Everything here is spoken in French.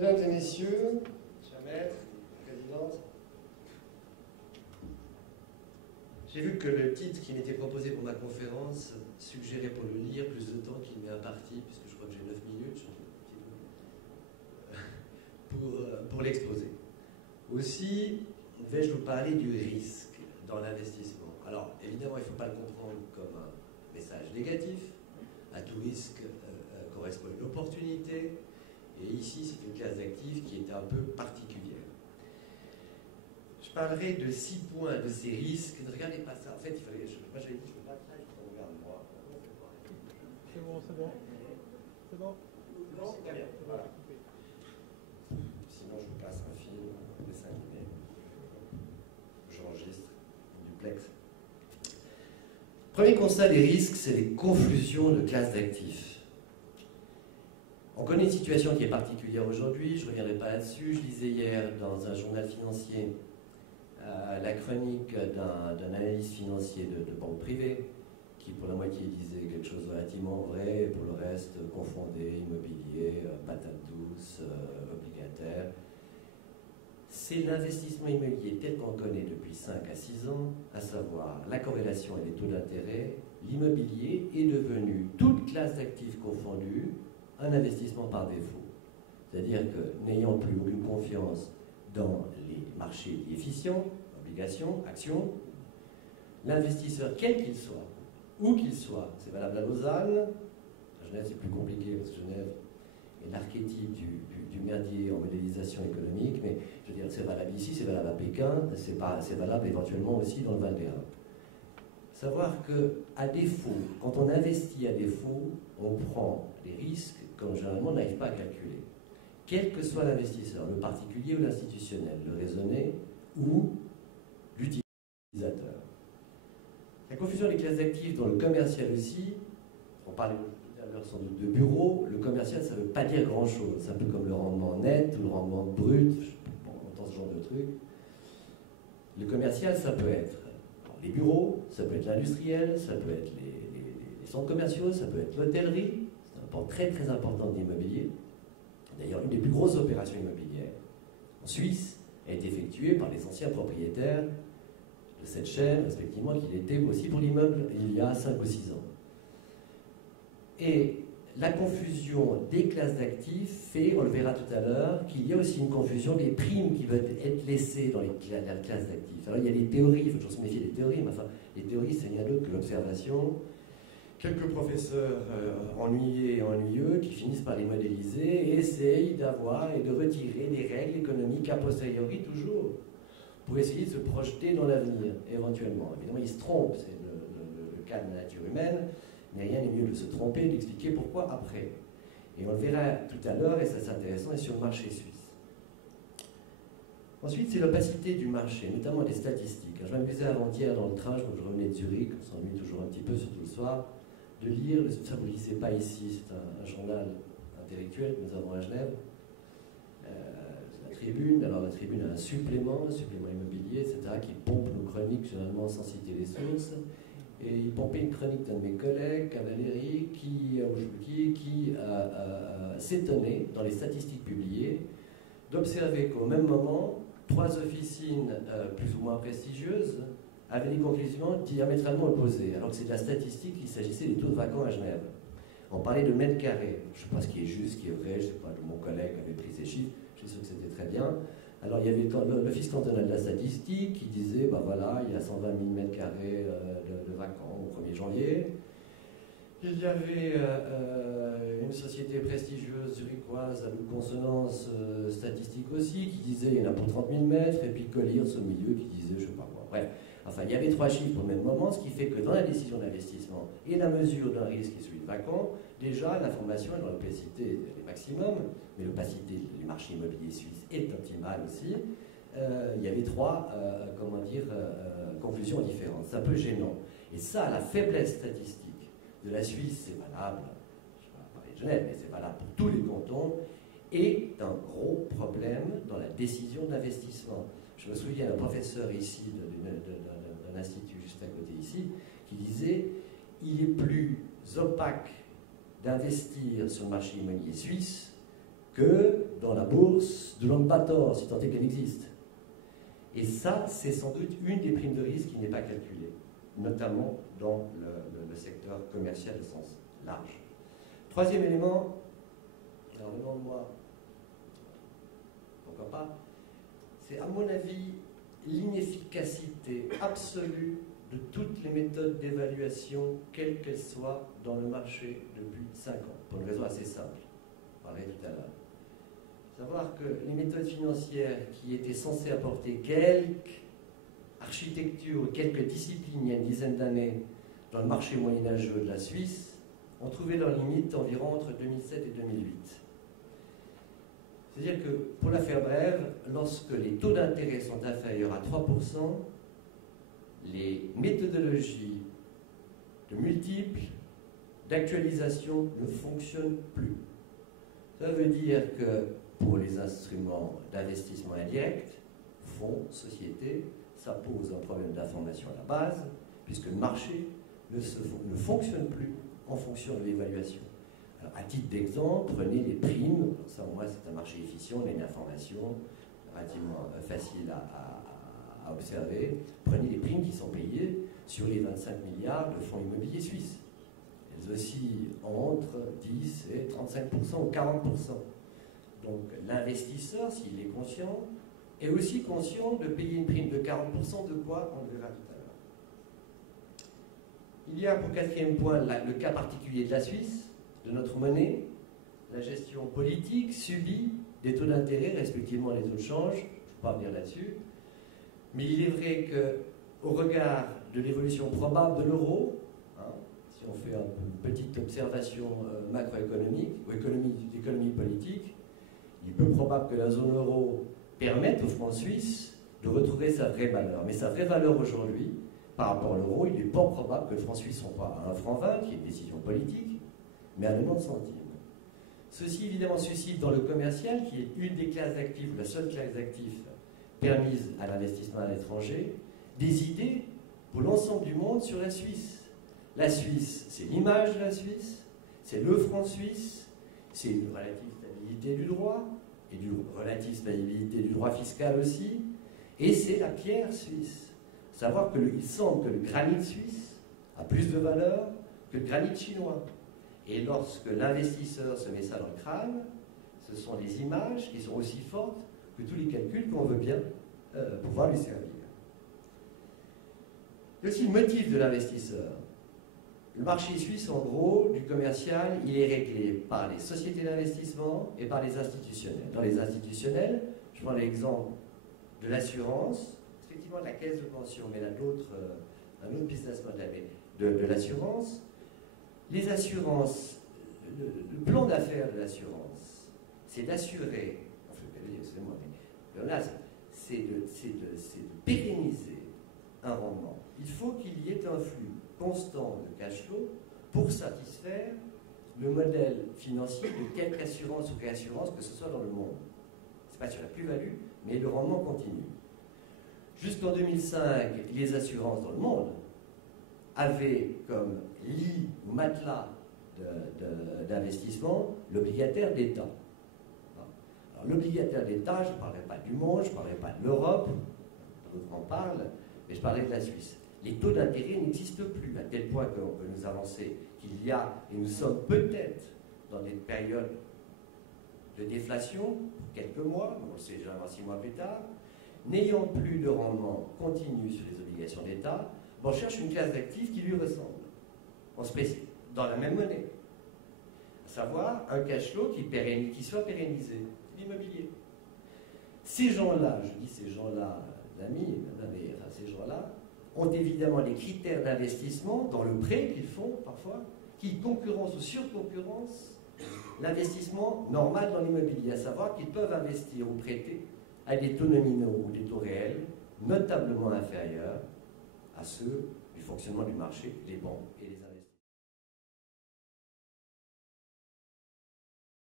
Mesdames et messieurs, chers maîtres, présidente, j'ai vu que le titre qui m'était proposé pour ma conférence suggérait pour le lire plus de temps qu'il m'est imparti, puisque je crois que j'ai 9 minutes pour l'exposer. Aussi, vais-je vous parler du risque dans l'investissement. Alors, évidemment, il ne faut pas le comprendre comme un message négatif. À tout risque correspond une opportunité. Et ici, c'est une classe d'actifs qui est un peu particulière. Je parlerai de 6 points de ces risques. Ne regardez pas ça. En fait, il fallait. Moi, j'avais dit, je ne veux pas ça, il faut qu'on regarde moi. C'est bon, c'est bon. C'est bon. Non, c'est bien. Voilà. Sinon, je vous passe un film, un dessin animé. J'enregistre, duplex. Premier constat des risques, c'est les confusions de classes d'actifs. On connaît une situation qui est particulière aujourd'hui, je ne reviendrai pas là-dessus. Je lisais hier dans un journal financier la chronique d'un analyste financier de banque privée qui pour la moitié disait quelque chose de relativement vrai et pour le reste confondait immobilier, patate douce, obligataire. C'est l'investissement immobilier tel qu'on le connaît depuis 5 à 6 ans, à savoir la corrélation et les taux d'intérêt. L'immobilier est devenu, toute classe d'actifs confondue, un investissement par défaut. C'est-à-dire que, n'ayant plus aucune confiance dans les marchés efficients, obligations, actions, l'investisseur, quel qu'il soit, où qu'il soit, c'est valable à Lausanne, à Genève c'est plus compliqué parce que Genève est l'archétype du merdier en modélisation économique, mais je veux dire, c'est valable ici, c'est valable à Pékin, c'est valable éventuellement aussi dans le Val d'Ain. Savoir qu'à défaut, quand on investit à défaut, on prend des risques qu'on généralement n'arrive pas à calculer. Quel que soit l'investisseur, le particulier ou l'institutionnel, le raisonné ou l'utilisateur. La confusion des classes d'actifs dans le commercial aussi, on parlait tout à l'heure sans doute de bureau, le commercial ça ne veut pas dire grand-chose. C'est un peu comme le rendement net ou le rendement brut, on entend ce genre de truc. Le commercial ça peut être les bureaux, ça peut être l'industriel, ça peut être les centres commerciaux, ça peut être l'hôtellerie. C'est un point très très important de l'immobilier. D'ailleurs, une des plus grosses opérations immobilières en Suisse a été effectuée par les anciens propriétaires de cette chaîne, respectivement, qu'il était aussi pour l'immeuble il y a 5 ou 6 ans. Et la confusion des classes d'actifs fait, on le verra tout à l'heure, qu'il y a aussi une confusion des primes qui veulent être laissées dans la classe d'actifs. Alors il y a des théories, il faut toujours se méfier des théories, mais enfin, les théories c'est rien d'autre que l'observation. Quelques professeurs ennuyés et ennuyeux qui finissent par les modéliser et essayent d'avoir et de retirer des règles économiques a posteriori toujours pour essayer de se projeter dans l'avenir, éventuellement. Évidemment, ils se trompent, c'est le cas de la nature humaine, mais rien n'est mieux de se tromper, d'expliquer pourquoi après. Et on le verra tout à l'heure, et ça c'est intéressant, et sur le marché suisse. Ensuite, c'est l'opacité du marché, notamment des statistiques. Je m'amusais avant-hier dans le train, je revenais de Zurich, on s'ennuie toujours un petit peu, surtout le soir, de lire, ça vous ne le lisez pas ici, c'est un journal intellectuel que nous avons à Genève, la Tribune. Alors la Tribune a un supplément immobilier, etc., qui pompe nos chroniques, généralement sans citer les sources. Et il pompait une chronique d'un de mes collègues, Cavalieri, qui s'étonnait, dans les statistiques publiées, d'observer qu'au même moment, 3 officines plus ou moins prestigieuses avaient des conclusions diamétralement opposées, alors que c'est de la statistique, il s'agissait des taux de vacants à Genève. On parlait de mètres carrés, je ne sais pas ce qui est juste, ce qui est vrai, je ne sais pas, mon collègue avait pris ces chiffres, je suis sûr que c'était très bien. Alors il y avait l'Office cantonal de la statistique qui disait, ben voilà, il y a 120 000 mètres carrés de vacants au 1er janvier. Il y avait une société prestigieuse zurichoise à une consonance statistique aussi qui disait il y en a pour 30 000 mètres, et puis Colliers au milieu qui disait je ne sais pas quoi. Bref, enfin il y avait 3 chiffres au même moment, ce qui fait que dans la décision d'investissement et la mesure d'un risque qui est celui de vacant, déjà l'information est dans l'opacité des maximums, mais l'opacité des marchés immobiliers suisses est optimale aussi. Il y avait 3 conclusions différentes. C'est un peu gênant. Et ça, la faiblesse statistique de la Suisse, c'est valable, je ne vais pas parler de Genève, mais c'est valable pour tous les cantons, est un gros problème dans la décision d'investissement. Je me souviens d'un professeur ici, d'un institut juste à côté ici, qui disait « il est plus opaque d'investir sur le marché immobilier suisse que dans la bourse de Langbator, si tant est qu'elle existe. Et ça, c'est sans doute une des primes de risque qui n'est pas calculée, notamment dans le secteur commercial au sens large. Troisième élément, alors venant de moi, pourquoi pas, c'est à mon avis l'inefficacité absolue de toutes les méthodes d'évaluation, quelles qu'elles soient, dans le marché depuis 5 ans, pour une raison assez simple. Je parlais tout à l'heure. Savoir que les méthodes financières qui étaient censées apporter quelques architectures, quelques disciplines il y a une dizaine d'années dans le marché moyenâgeux de la Suisse ont trouvé leurs limites environ entre 2007 et 2008. C'est-à-dire que, pour la faire brève, lorsque les taux d'intérêt sont inférieurs à 3%, les méthodologies de multiples, d'actualisation ne fonctionnent plus. Ça veut dire que pour les instruments d'investissement indirect, fonds, sociétés, ça pose un problème d'information à la base, puisque le marché ne fonctionne plus en fonction de l'évaluation. Alors, à titre d'exemple, prenez les primes. Ça, au moins, c'est un marché efficient, on a une information relativement facile à observer. Prenez les primes qui sont payées sur les 25 milliards de fonds immobiliers suisses. Elles oscillent entre 10 et 35% ou 40%. Donc, l'investisseur, s'il est conscient, est aussi conscient de payer une prime de 40% de quoi on le verra tout à l'heure. Il y a pour quatrième point le cas particulier de la Suisse, de notre monnaie. La gestion politique subit des taux d'intérêt, respectivement les taux de change. Je ne vais pas revenir là-dessus. Mais il est vrai qu'au regard de l'évolution probable de l'euro, si on fait une petite observation macroéconomique ou économie politique, il est peu probable que la zone euro permette au franc suisse de retrouver sa vraie valeur. Mais sa vraie valeur aujourd'hui, par rapport à l'euro, il n'est pas probable que le franc suisse soit pas à 1,20 franc, qui est une décision politique, mais à 90 centimes. Ceci, évidemment, suscite dans le commercial, qui est une des classes d'actifs, la seule classe d'actifs permise à l'investissement à l'étranger, des idées pour l'ensemble du monde sur la Suisse. La Suisse, c'est l'image de la Suisse, c'est le franc suisse, c'est une relative stabilité du droit, et une relative stabilité du droit fiscal aussi, et c'est la pierre suisse. Savoir qu'il semble que le granit suisse a plus de valeur que le granit chinois. Et lorsque l'investisseur se met ça dans le crâne, ce sont des images qui sont aussi fortes que tous les calculs qu'on veut bien pouvoir lui servir. Il y a aussi le motif de l'investisseur. Le marché suisse, en gros, du commercial, il est réglé par les sociétés d'investissement et par les institutionnels. Dans les institutionnels, je prends l'exemple de l'assurance, effectivement de la caisse de pension, mais un autre business model de l'assurance. Les assurances, le plan d'affaires de l'assurance, c'est d'assurer, c'est de pérenniser un rendement. Il faut qu'il y ait un flux constant de cash flow pour satisfaire le modèle financier de quelque assurance ou réassurance que ce soit dans le monde. Ce n'est pas sur la plus-value, mais le rendement continue. Jusqu'en 2005, les assurances dans le monde avaient comme lit ou matelas d'investissement l'obligataire d'État. Alors l'obligataire d'État, je ne parlerai pas du monde, je ne parlerai pas de l'Europe, d'autres en parlent, mais je parlais de la Suisse. Les taux d'intérêt n'existent plus, à tel point qu'on peut nous avancer qu'il y a, et nous sommes peut-être dans des périodes de déflation, quelques mois, on le sait déjà 6 mois plus tard, n'ayant plus de rendement continu sur les obligations d'État, on cherche une classe d'actifs qui lui ressemble. On se précise dans la même monnaie. À savoir un cash flow qui soit pérennisé, l'immobilier. Ces gens-là, je dis ces gens-là, amis, ces gens-là, ont évidemment des critères d'investissement dans le prêt qu'ils font parfois, qui concurrencent ou surconcurrencent l'investissement normal dans l'immobilier, à savoir qu'ils peuvent investir ou prêter à des taux nominaux ou des taux réels notablement inférieurs à ceux du fonctionnement du marché, les banques et les